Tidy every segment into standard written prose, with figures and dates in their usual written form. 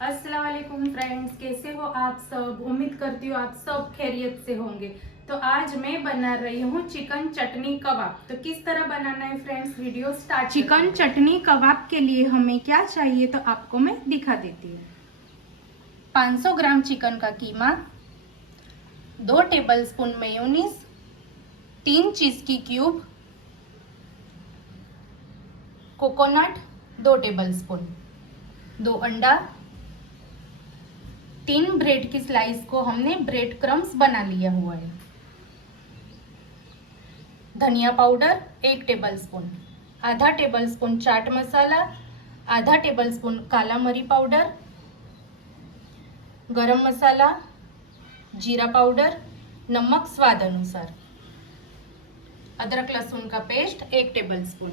अस्सलाम वालेकुम फ्रेंड्स, कैसे हो आप सब। उम्मीद करती हूँ आप सब खैरियत से होंगे। तो आज मैं बना रही हूँ चिकन चटनी कबाब। तो किस तरह बनाना है फ्रेंड्स, वीडियो स्टार्ट। चिकन चटनी कबाब के लिए हमें क्या चाहिए तो आपको मैं दिखा देती हूँ। 500 ग्राम चिकन का कीमा, 2 टेबलस्पून मेयोनीज, 3 चीज की क्यूब, कोकोनट 2 टेबलस्पून, 2 अंडा, 3 ब्रेड की स्लाइस को हमने ब्रेड क्रम्स बना लिया हुआ है, धनिया पाउडर 1 टेबलस्पून, आधा टेबलस्पून चाट मसाला, आधा टेबलस्पून काला मरी पाउडर, गरम मसाला, जीरा पाउडर, नमक स्वाद अनुसार, अदरक लहसुन का पेस्ट 1 टेबलस्पून।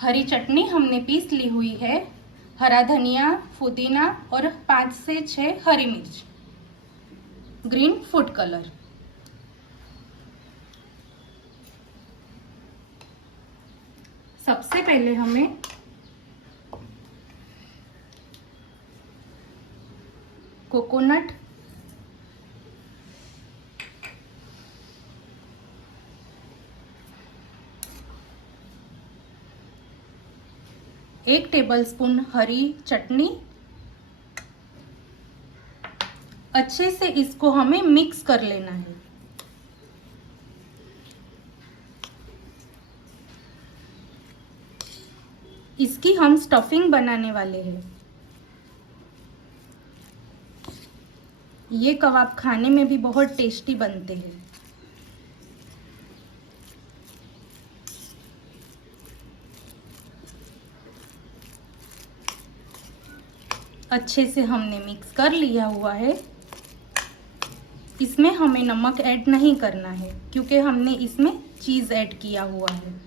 हरी चटनी हमने पीस ली हुई है, हरा धनिया, पुदीना और 5 से 6 हरी मिर्च, ग्रीन फूड कलर। सबसे पहले हमें कोकोनट, एक टेबलस्पून हरी चटनी, अच्छे से इसको हमें मिक्स कर लेना है। इसकी हम स्टफिंग बनाने वाले हैं। ये कबाब खाने में भी बहुत टेस्टी बनते हैं। अच्छे से हमने मिक्स कर लिया हुआ है। इसमें हमें नमक ऐड नहीं करना है क्योंकि हमने इसमें चीज़ ऐड किया हुआ है।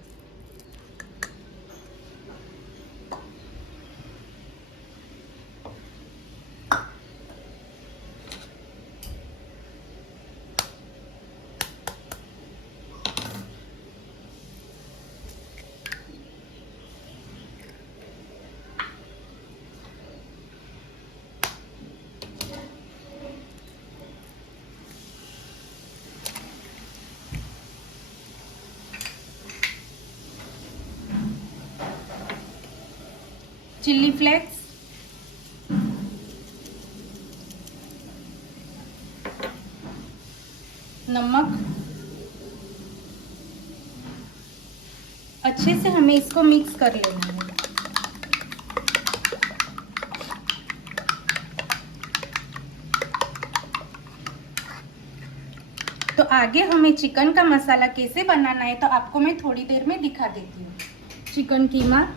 चिल्ली फ्लेक्स, नमक, अच्छे से हमें इसको मिक्स कर लेना है। तो आगे हमें चिकन का मसाला कैसे बनाना है तो आपको मैं थोड़ी देर में दिखा देती हूँ। चिकन कीमा,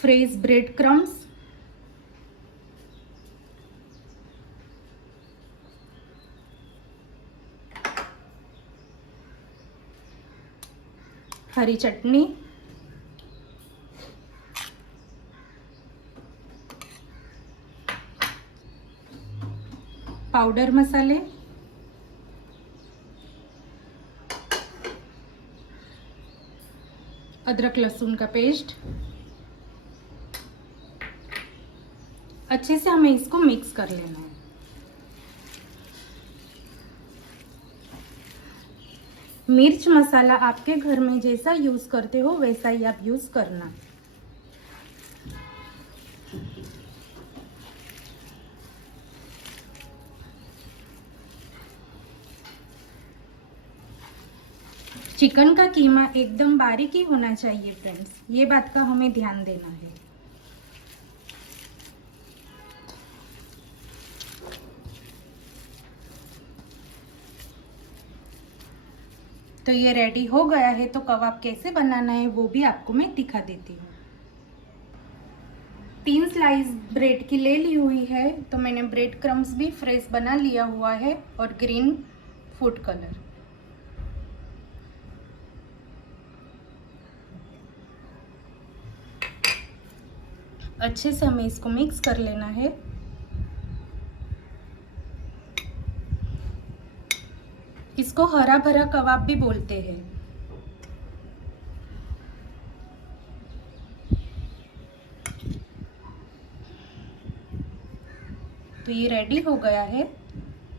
फ्रेश ब्रेड क्रम्स, हरी चटनी, पाउडर मसाले, अदरक लहसुन का पेस्ट। अच्छे से हमें इसको मिक्स कर लेना है। मिर्च मसाला आपके घर में जैसा यूज करते हो वैसा ही आप यूज करना। चिकन का कीमा एकदम बारीक ही होना चाहिए फ्रेंड्स, ये बात का हमें ध्यान देना है। तो ये रेडी हो गया है। तो कबाब कैसे बनाना है वो भी आपको मैं दिखा देती हूँ। 3 स्लाइस ब्रेड की ले ली हुई है। तो मैंने ब्रेड क्रम्स भी फ्रेश बना लिया हुआ है और ग्रीन फूड कलर। अच्छे से हमें इसको मिक्स कर लेना है। इसको हरा भरा कबाब भी बोलते हैं। तो ये रेडी हो गया है।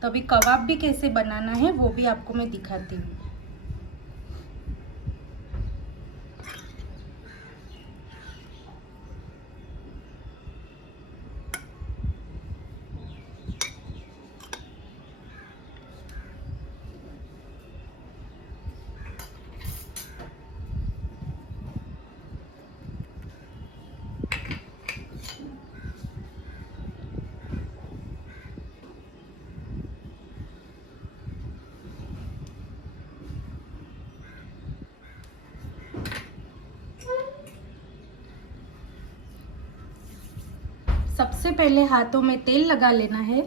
तो अभी कबाब भी कैसे बनाना है वो भी आपको मैं दिखाती हूँ। सबसे पहले हाथों में तेल लगा लेना है।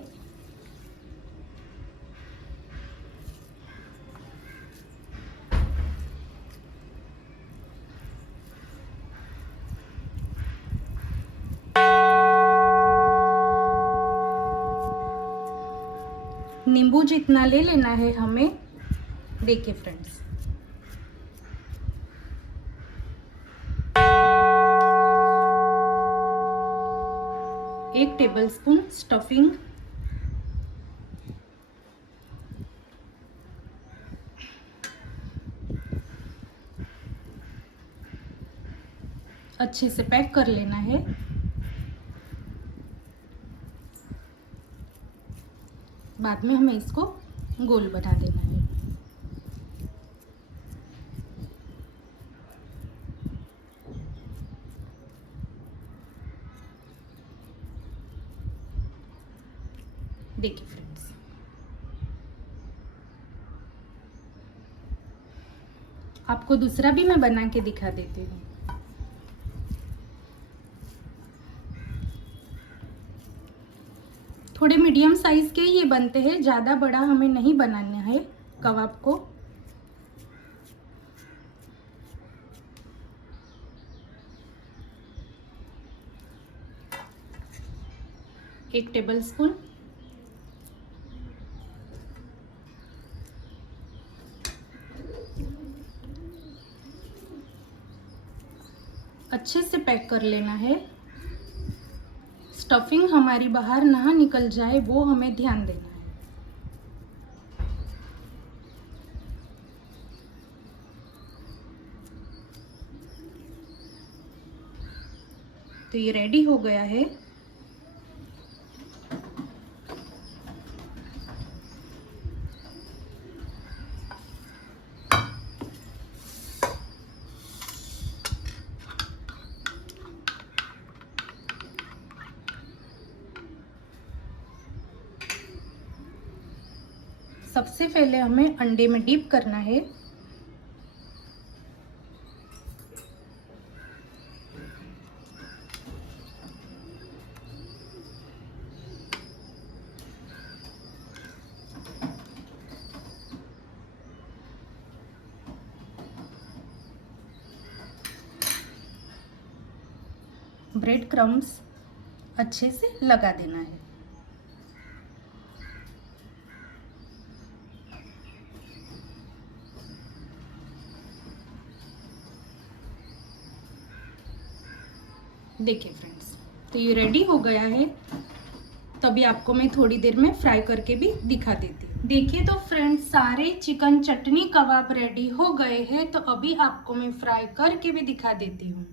नींबू जितना ले लेना है हमें। देखिए फ्रेंड्स, एक टेबलस्पून स्टफिंग, अच्छे से पैक कर लेना है। बाद में हमें इसको गोल बना देना है। देखिए फ्रेंड्स, आपको दूसरा भी मैं बना के दिखा देती हूँ। थोड़े मीडियम साइज के ये बनते हैं, ज़्यादा बड़ा हमें नहीं बनाना है कबाब को। एक टेबलस्पून, अच्छे से पैक कर लेना है। स्टफिंग हमारी बाहर ना निकल जाए वो हमें ध्यान देना है। तो ये रेडी हो गया है। सबसे पहले हमें अंडे में डीप करना है। ब्रेड क्रम्स अच्छे से लगा देना है। देखिए फ्रेंड्स, तो ये रेडी हो गया है। तभी आपको मैं थोड़ी देर में फ्राई करके भी दिखा देती हूँ। देखिए तो फ्रेंड्स, सारे चिकन चटनी कबाब रेडी हो गए हैं। तो अभी आपको मैं फ्राई करके भी दिखा देती हूँ।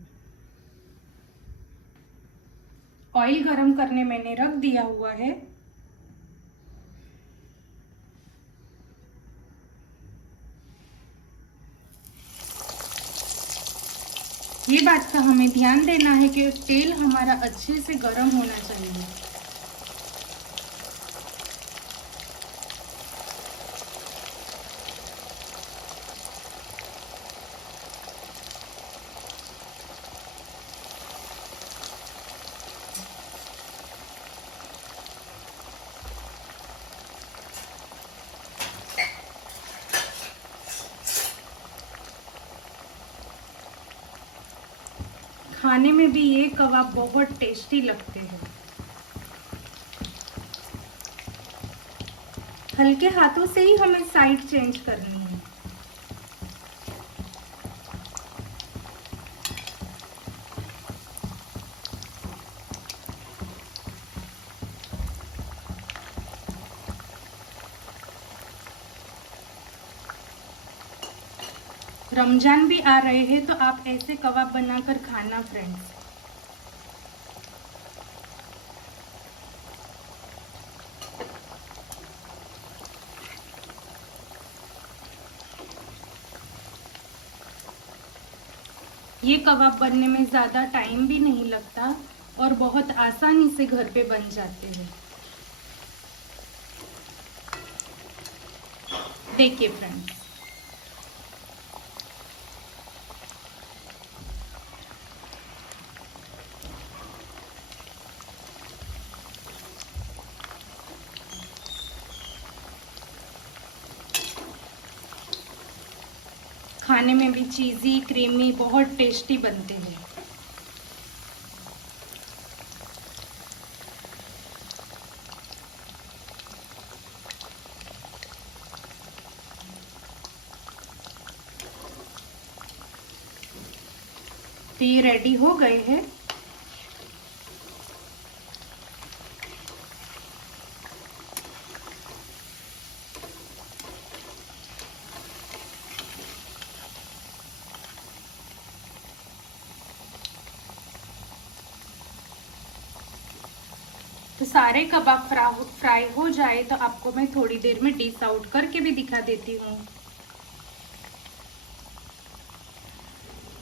ऑयल गरम करने मैंने रख दिया हुआ है। ये बात का हमें ध्यान देना है कि तेल हमारा अच्छे से गर्म होना चाहिए। खाने में भी ये कबाब बहुत टेस्टी लगते हैं। हल्के हाथों से ही हमें साइड चेंज करनी है। रमजान भी आ रहे हैं तो आप ऐसे कबाब बनाकर खाना फ्रेंड्स। ये कबाब बनने में ज़्यादा टाइम भी नहीं लगता और बहुत आसानी से घर पे बन जाते हैं। देखिए फ्रेंड्स, खाने में भी चीज़ी क्रीमी बहुत टेस्टी बनते हैं। तो ये रेडी हो गए हैं। तो सारे कबाब फ्राई हो जाए तो आपको मैं थोड़ी देर में डिश आउट करके भी दिखा देती हूँ।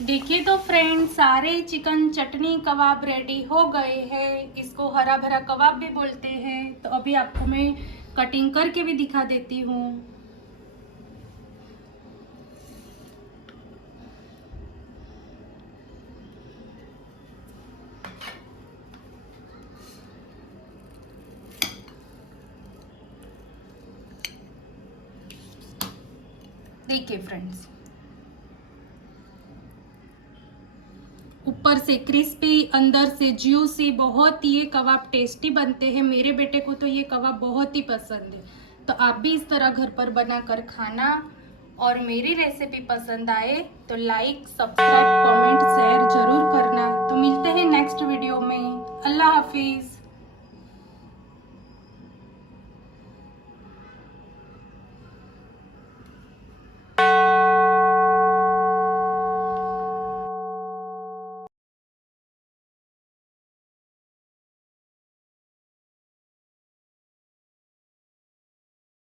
देखिए तो फ्रेंड्स, सारे चिकन चटनी कबाब रेडी हो गए हैं। इसको हरा भरा कबाब भी बोलते हैं। तो अभी आपको मैं कटिंग करके भी दिखा देती हूँ। देखिए फ्रेंड्स, ऊपर से क्रिस्पी, अंदर से ज्यूसी, बहुत ही ये कबाब टेस्टी बनते हैं। मेरे बेटे को तो ये कबाब बहुत ही पसंद है। तो आप भी इस तरह घर पर बनाकर खाना। और मेरी रेसिपी पसंद आए तो लाइक, सब्सक्राइब, कमेंट